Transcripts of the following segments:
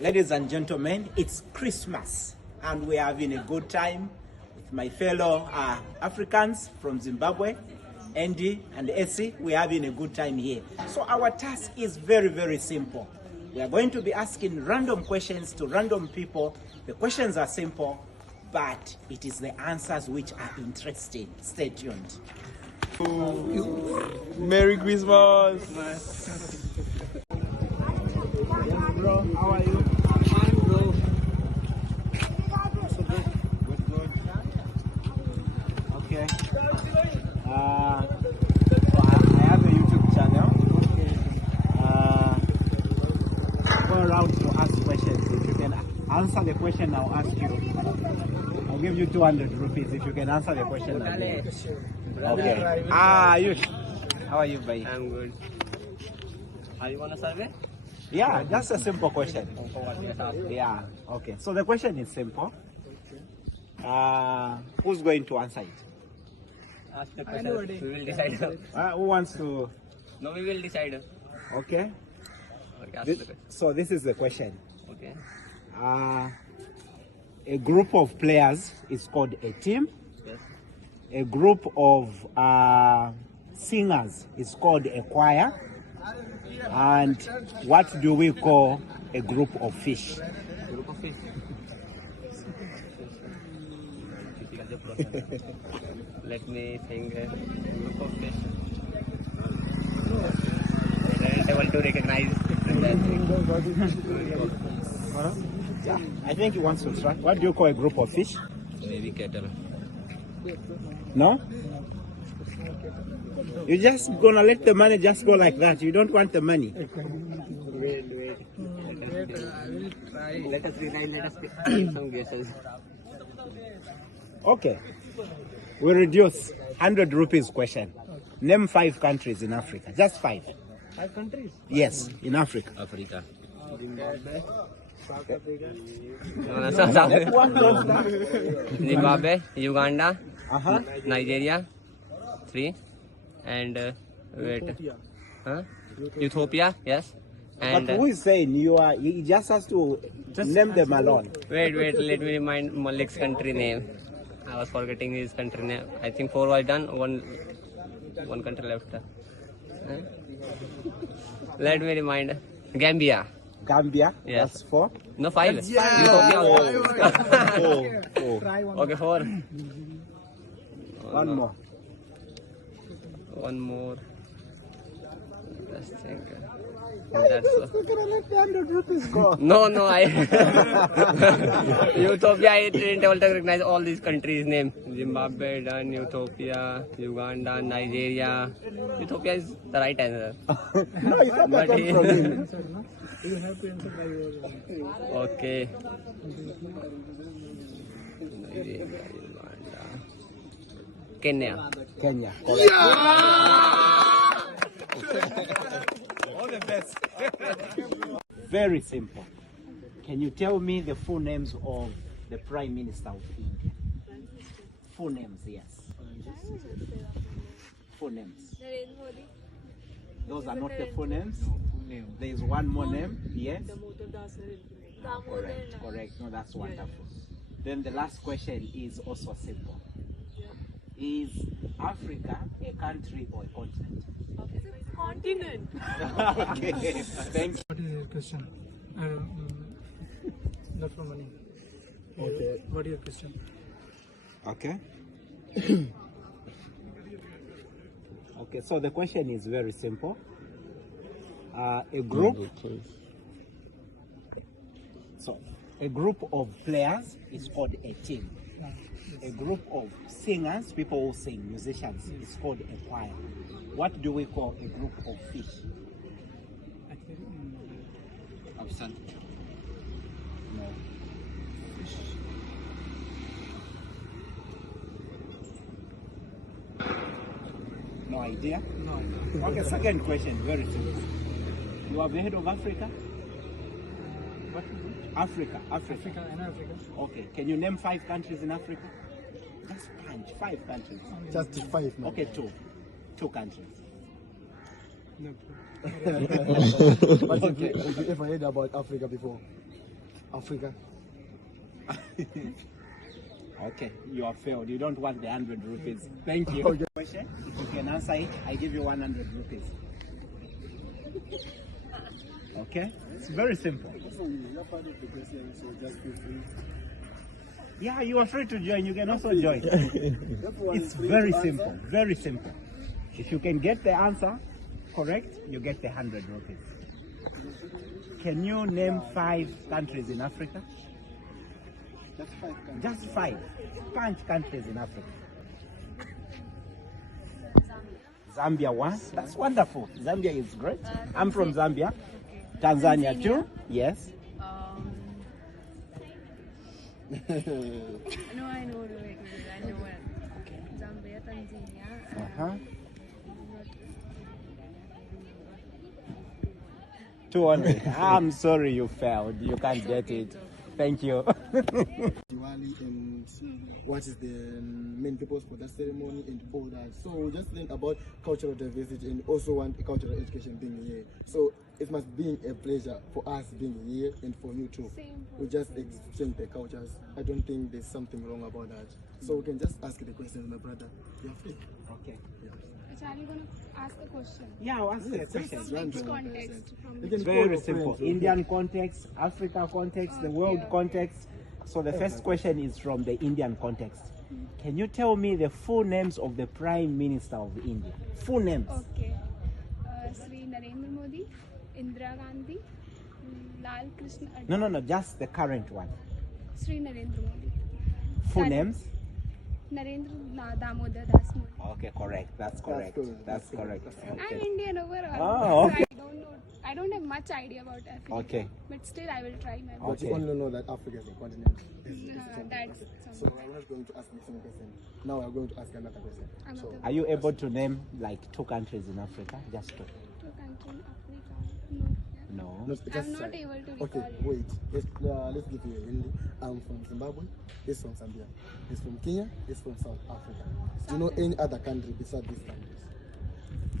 Ladies and gentlemen, it's Christmas and we're having a good time with my fellow Africans from Zimbabwe, Andy and Essie. We're having a good time here. So our task is very, very simple. We are going to be asking random questions to random people. The questions are simple, but it is the answers which are interesting. Stay tuned. Merry Christmas! Bro, how are you? Fine, bro. Good. Okay. I have a YouTube channel. Go around to ask questions. If you can answer the question, I'll ask you. I'll give you 200 rupees if you can answer the question. Okay. Ayush, how are you, bhai? I'm good. Are you on a survey? Yeah, just a simple question. Yeah, okay. So the question is simple. Who's going to answer it? Ask the question. We will decide. Who wants to? No, we will decide. Okay. Okay, ask the question. So this is the question. Okay. A group of players is called a team. Yes. A group of singers is called a choir. And what do we call a group of fish? Group of fish. Let me think. Group of fish. Able to recognize. Yeah, I think he wants to try. What do you call a group of fish? Maybe kettle. No? You're just gonna let the money just go like that. You don't want the money. Wait. I will try. Let us rewind. Let us take some guesses. Okay. We reduce 100 rupees question. Name 5 countries in Africa. Just 5. 5 countries? Yes, in Africa. Africa. Zimbabwe. South Africa. Zimbabwe, Uganda, Nigeria, 3, and wait, Ethiopia, yes. And But who is saying he just has to name them alone? wait, let me remind Malik's country name. I was forgetting his country name. I think 4 was done. One country left. Let me remind Gambia. Gambia, Yes. that's 4. No, 5. Yeah. Ethiopia. 4. Okay, 4. One more. One more. Let's think. That's We're gonna let the 100 rupees go. no, Ethiopia, I didn't able to recognize all these countries' name. Zimbabwe, done, Ethiopia, Uganda, Nigeria. Ethiopia is the right answer. No, you can't But come from him. You have to answer by your Okay. Nigeria, Uganda. Kenya. Kenya. All the best. Very simple. Can you tell me the full names of the Prime Minister of India? Full names, yes. Full names. Those are not the full names. There is one more name. Yes. Correct. No, that's wonderful. Then the last question is also simple. Is Africa a country or a continent? Continent. Okay. Thank you. What is your question? Not for money. Okay. What is your question? Okay. Okay, so the question is very simple. A group of players is called a team. A group of singers, people who sing, musicians, is called a choir. What do we call a group of fish? Option. No. No idea? No. Okay, second question, very simple. You have heard of Africa? What? Africa. Africa and Africa. Okay, can you name 5 countries in Africa? Just punch, 5 countries. Just 5 now. Okay, 2. 2 countries. No. But have you ever heard about Africa before? Africa. Okay, you have failed. You don't want the 100 rupees. Thank you. Question. If you can answer it, I give you 100 rupees. Okay? It's very simple. You're part of the question, so just feel free. Yeah, you are free to join. You can also join. It's very simple. Very simple. If you can get the answer correct, you get the 100 rupees. Can you name 5 countries in Africa? Just 5 countries. Just 5. 5 countries in Africa. Zambia one. That's wonderful. Zambia is great. I'm from Zambia. Tanzania too. Yes. No, I know. Wait. I know it. Zambia, Tanzania. Uh-huh. 200. I'm sorry you failed. You can't get it. Thank you. Diwali and what is the main purpose for that ceremony and all that. So we just learn about cultural diversity and also want cultural education being here. So it must be a pleasure for us being here and for you too. Same. We just exchange the cultures. I don't think there's something wrong about that. So we can just ask the questions, my brother. You're free. Okay. Are you going to ask a question? Yeah, I'll ask you a question. Which context? From You which can call Very your simple. friends, okay? Indian context, Africa context, the world Okay. context. So the first question is from the Indian context. Can you tell me the full names of the Prime Minister of India? Full names. Okay. Sri Narendra Modi, Indira Gandhi, Lal Krishna Advani. No, just the current one. Sri Narendra Modi. Full Sorry. names? Narendra Damodar Das Modi. Okay, correct. That's correct. good. That's correct. I'm Okay. Indian overall. Oh, okay. So I don't know. I don't have much idea about Africa. Okay. But still, I will try my best. But you Okay. only know that Africa is a continent. That's So I'm not going to ask the same question. Now we're going to ask another question. another Are you able to name like 2 countries in Africa? Just 2. country in Africa. No. No. Not just I'm not say- able to recall Okay, it. wait. Let's give you a hint. I'm from Zimbabwe. He's from Zambia. He's from Kenya. He's from South Africa. Do you know any other country besides these countries?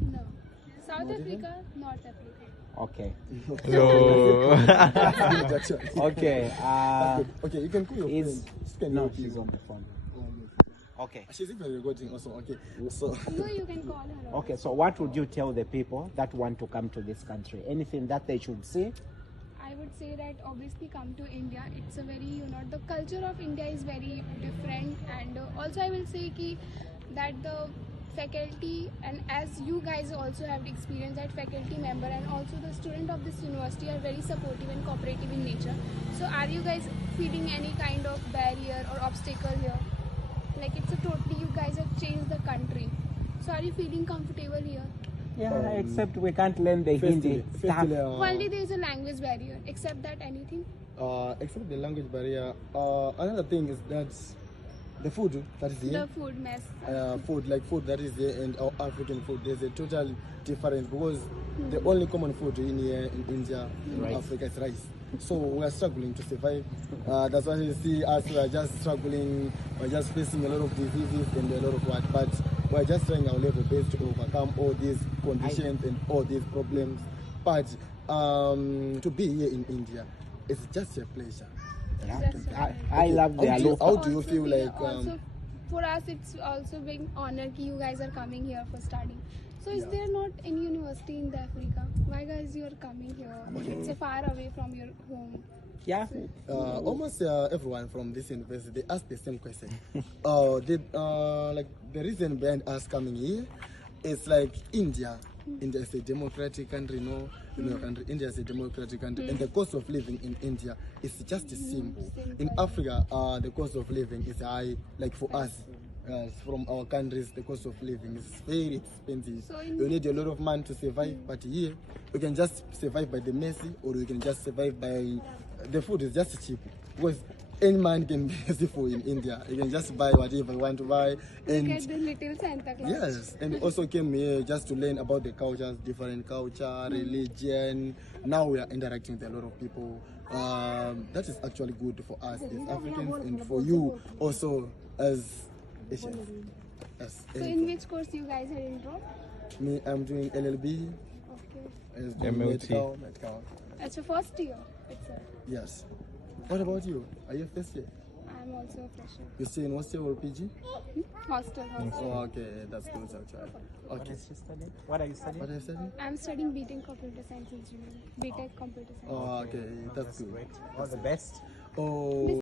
No. South Not even? Africa, North Africa. Okay. Actually. Okay. Okay, you can call your Is friend. She can no, help she's you. on the phone. Okay. She's even recording also. Okay, so No, you can call her. Okay, so what would you tell the people that want to come to this country? Anything that they should see? I would say that obviously come to India. It's a very, the culture of India is very different, and also I will say that the faculty, and as you guys also have experience that faculty member and also the student of this university are very supportive and cooperative in nature. So are you guys feeling any kind of barrier or obstacle here? Like it's a totally, you guys have changed the country. So are you feeling comfortable here? Yeah, except we can't learn the Hindi stuff. Only there is a language barrier. Except that anything? except the language barrier, another thing is that the food that is here. The food mess. Food that is there and our African food, there's a total difference because the only common food in here in India, in Rice. Africa is rice. So we are struggling to survive. That's why you see us, we are just struggling, we're just facing a lot of diseases and a lot of what, but we're just trying our level best to overcome all these conditions and all these problems. But to be here in India, it's just a pleasure. Yeah. Just I love the How alu. do you feel like also for us it's also being honored that you guys are coming here for studying. So is there not any university in the Africa? Why guys you are coming here? It's far away from your home. Yeah. almost everyone from this university, they ask the same question. Like the reason behind us coming here is like India. India is a democratic country, India is a democratic country, and the cost of living in India is just simple. In Africa, the cost of living is high. Like for us, from our countries, the cost of living is very expensive. So You need a lot of money to survive, but here you can just survive by the mercy, or you can just survive by the food is just cheap because any man can be merciful in India. You can just buy whatever you want to buy, and Look at the little Santa Claus. yes, and also came here just to learn about the cultures, different culture, religion. Now we are interacting with a lot of people. That is actually good for us as Africans and for you also as Asians. Yes. So in which course you guys had enrolled? Me, I'm doing LLB. Okay. As doing MLT. medical. That's your first year itself. Yes. What about you? Are you first year? I'm also a fresher. You stay in hostel or PG? Hostel. Oh, okay, that's good actually. What Okay. is she studying? What are you studying? What are you studying? I'm studying BTech Computer Science Engineering. BTech Computer Science. Oh, okay, that's good. Great. All the best. Oh.